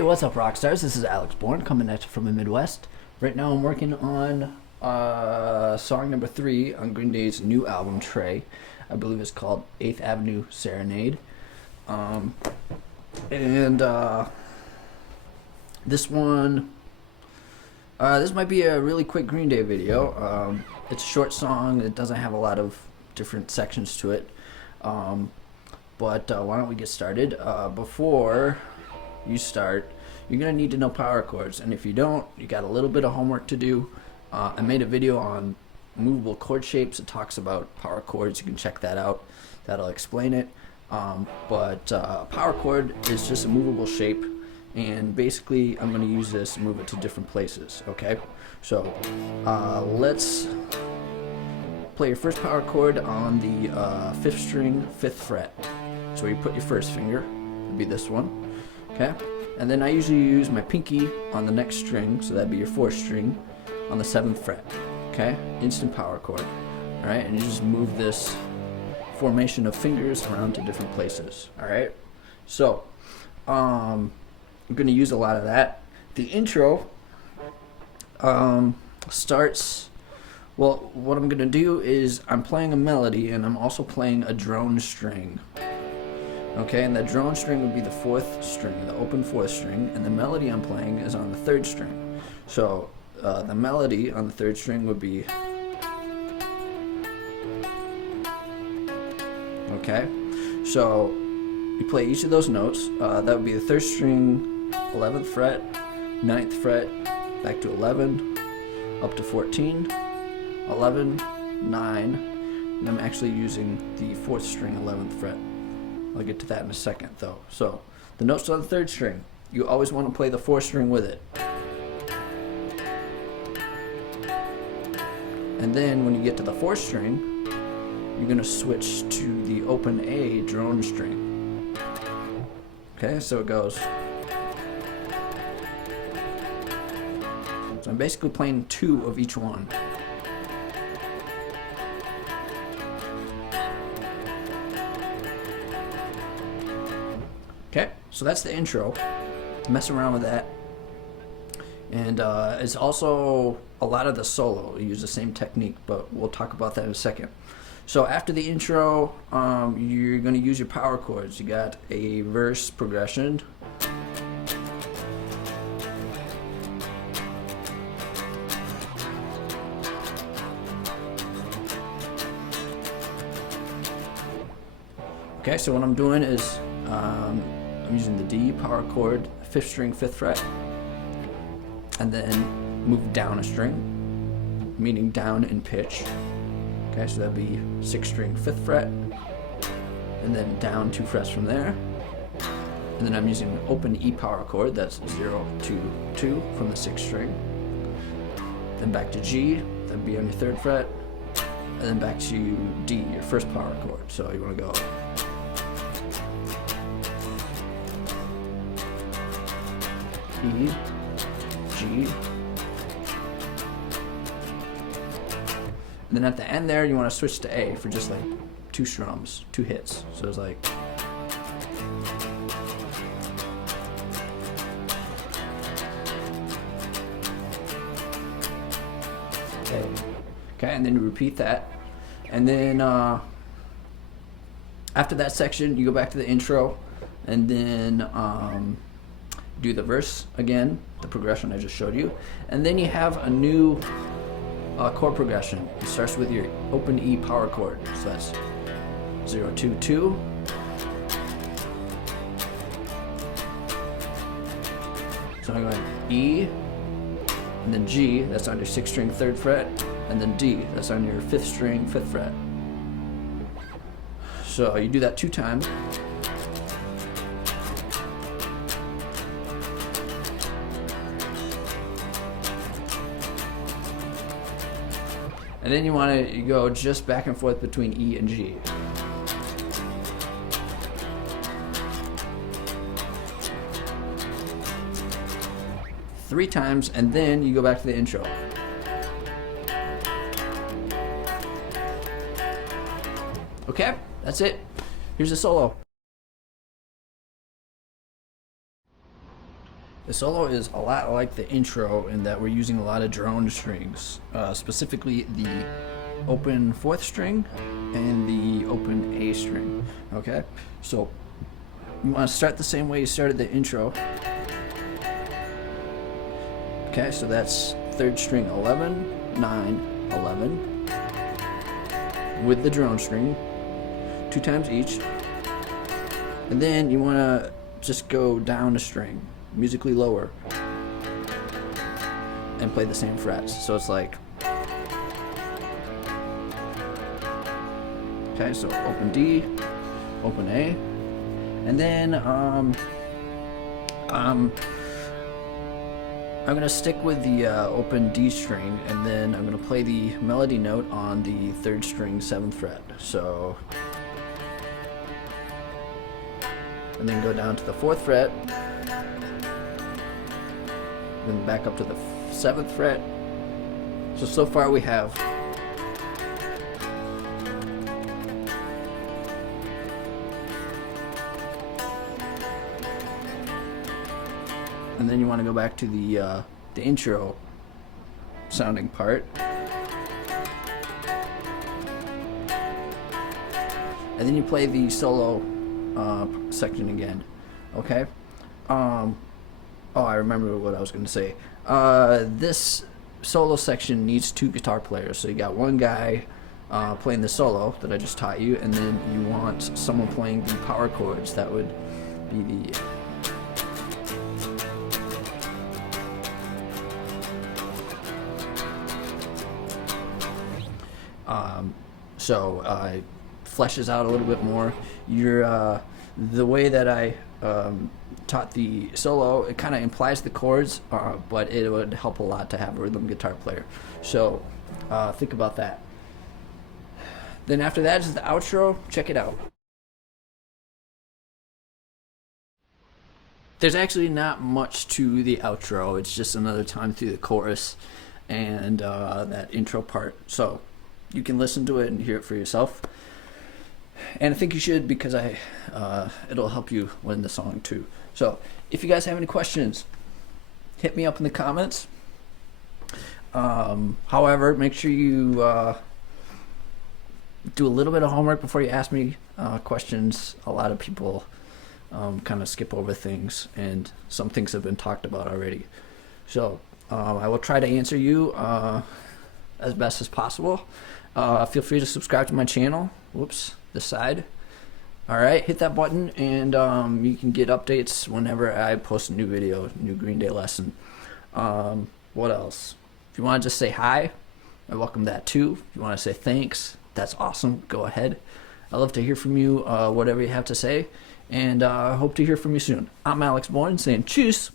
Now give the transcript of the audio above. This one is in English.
Hey, what's up, Rockstars? This is Alex Bourne coming at you from the Midwest. Right now I'm working on song number 3 on Green Day's new album, Trey. I believe it's called Ave Serenade. And this one, this might be a really quick Green Day video. It's a short song. It doesn't have a lot of different sections to it. But why don't we get started? Before you start, you're gonna need to know power chords, and if you don't, you got a little bit of homework to do. I made a video on movable chord shapes. It talks about power chords. You can check that out. That'll explain it. But power chord is just a movable shape, and basically I'm going to use this and move it to different places. Okay, so let's play your first power chord on the 5th string, 5th fret. So you put your first finger, it'd be this one. Okay, and then I usually use my pinky on the next string, so that'd be your 4th string on the 7th fret. Okay, instant power chord. All right, and you just move this formation of fingers around to different places. All right, so I'm going to use a lot of that. The intro starts. Well, what I'm going to do is I'm playing a melody, and I'm also playing a drone string. Okay, and the drone string would be the 4th string, the open 4th string, and the melody I'm playing is on the 3rd string. So the melody on the 3rd string would be, okay, so you play each of those notes. That would be the 3rd string, 11th fret, 9th fret, back to 11, up to 14, 11, 9, and I'm actually using the 4th string, 11th fret. I'll get to that in a second though. So the notes on the 3rd string, you always want to play the 4th string with it. And then when you get to the 4th string, you're going to switch to the open A drone string. Okay, so it goes. So I'm basically playing 2 of each one. Okay, so that's the intro. Mess around with that. And it's also a lot of the solo. You use the same technique, but we'll talk about that in a second. So after the intro, you're going to use your power chords. You got a verse progression. Okay, so what I'm doing is I'm using the D power chord, 5th string, 5th fret, and then move down a string, meaning down in pitch. Okay, so that'd be 6th string, 5th fret, and then down 2 frets from there. And then I'm using an open E power chord, that's 0, 2, 2 from the 6th string. Then back to G, that'd be on your 3rd fret, and then back to D, your first power chord. So you want to go E, G, and then at the end there you want to switch to A for just like 2 strums, 2 hits. So it's like, okay, and then you repeat that, and then after that section you go back to the intro, and then do the verse again, the progression I just showed you, and then you have a new chord progression. It starts with your open E power chord, so that's 0, 2, 2, so I'm going E, and then G, that's on your 6th string, 3rd fret, and then D, that's on your 5th string, 5th fret. So you do that 2 times. And then you want to go just back and forth between E and G. Three times, and then you go back to the intro. Okay, that's it. Here's the solo. The solo is a lot like the intro in that we're using a lot of drone strings, specifically the open fourth string and the open A string. Okay, so you want to start the same way you started the intro. Okay, so that's third string 11, 9, 11 with the drone string, 2 times each, and then you want to just go down a string, musically lower, and play the same frets. So it's like, okay, so open D, open A, and then I'm gonna stick with the open D string, and then I'm gonna play the melody note on the third string 7th fret. So, and then go down to the 4th fret, then back up to the 7th fret. So far we have and then you want to go back to the intro sounding part, and then you play the solo section again. Okay. Oh, I remember what I was going to say. This solo section needs 2 guitar players. So you got one guy playing the solo that I just taught you, and then you want someone playing the power chords. That would be the so it fleshes out a little bit more. The way that I taught the solo, it kind of implies the chords, but it would help a lot to have a rhythm guitar player. So think about that. Then after that is the outro. Check it out. There's actually not much to the outro. It's just another time through the chorus and that intro part. So you can listen to it and hear it for yourself. And I think you should, because it'll help you win the song too. So if you guys have any questions, hit me up in the comments. However, make sure you do a little bit of homework before you ask me questions. A lot of people kind of skip over things, and some things have been talked about already. So I will try to answer you as best as possible. Feel free to subscribe to my channel. Whoops, this side. Alright, hit that button, and you can get updates whenever I post a new video, new Green Day lesson. What else? If you want to just say hi, I welcome that too. If you want to say thanks, that's awesome. Go ahead. I love to hear from you, whatever you have to say, and I hope to hear from you soon. I'm Alex Bourne saying tschüss.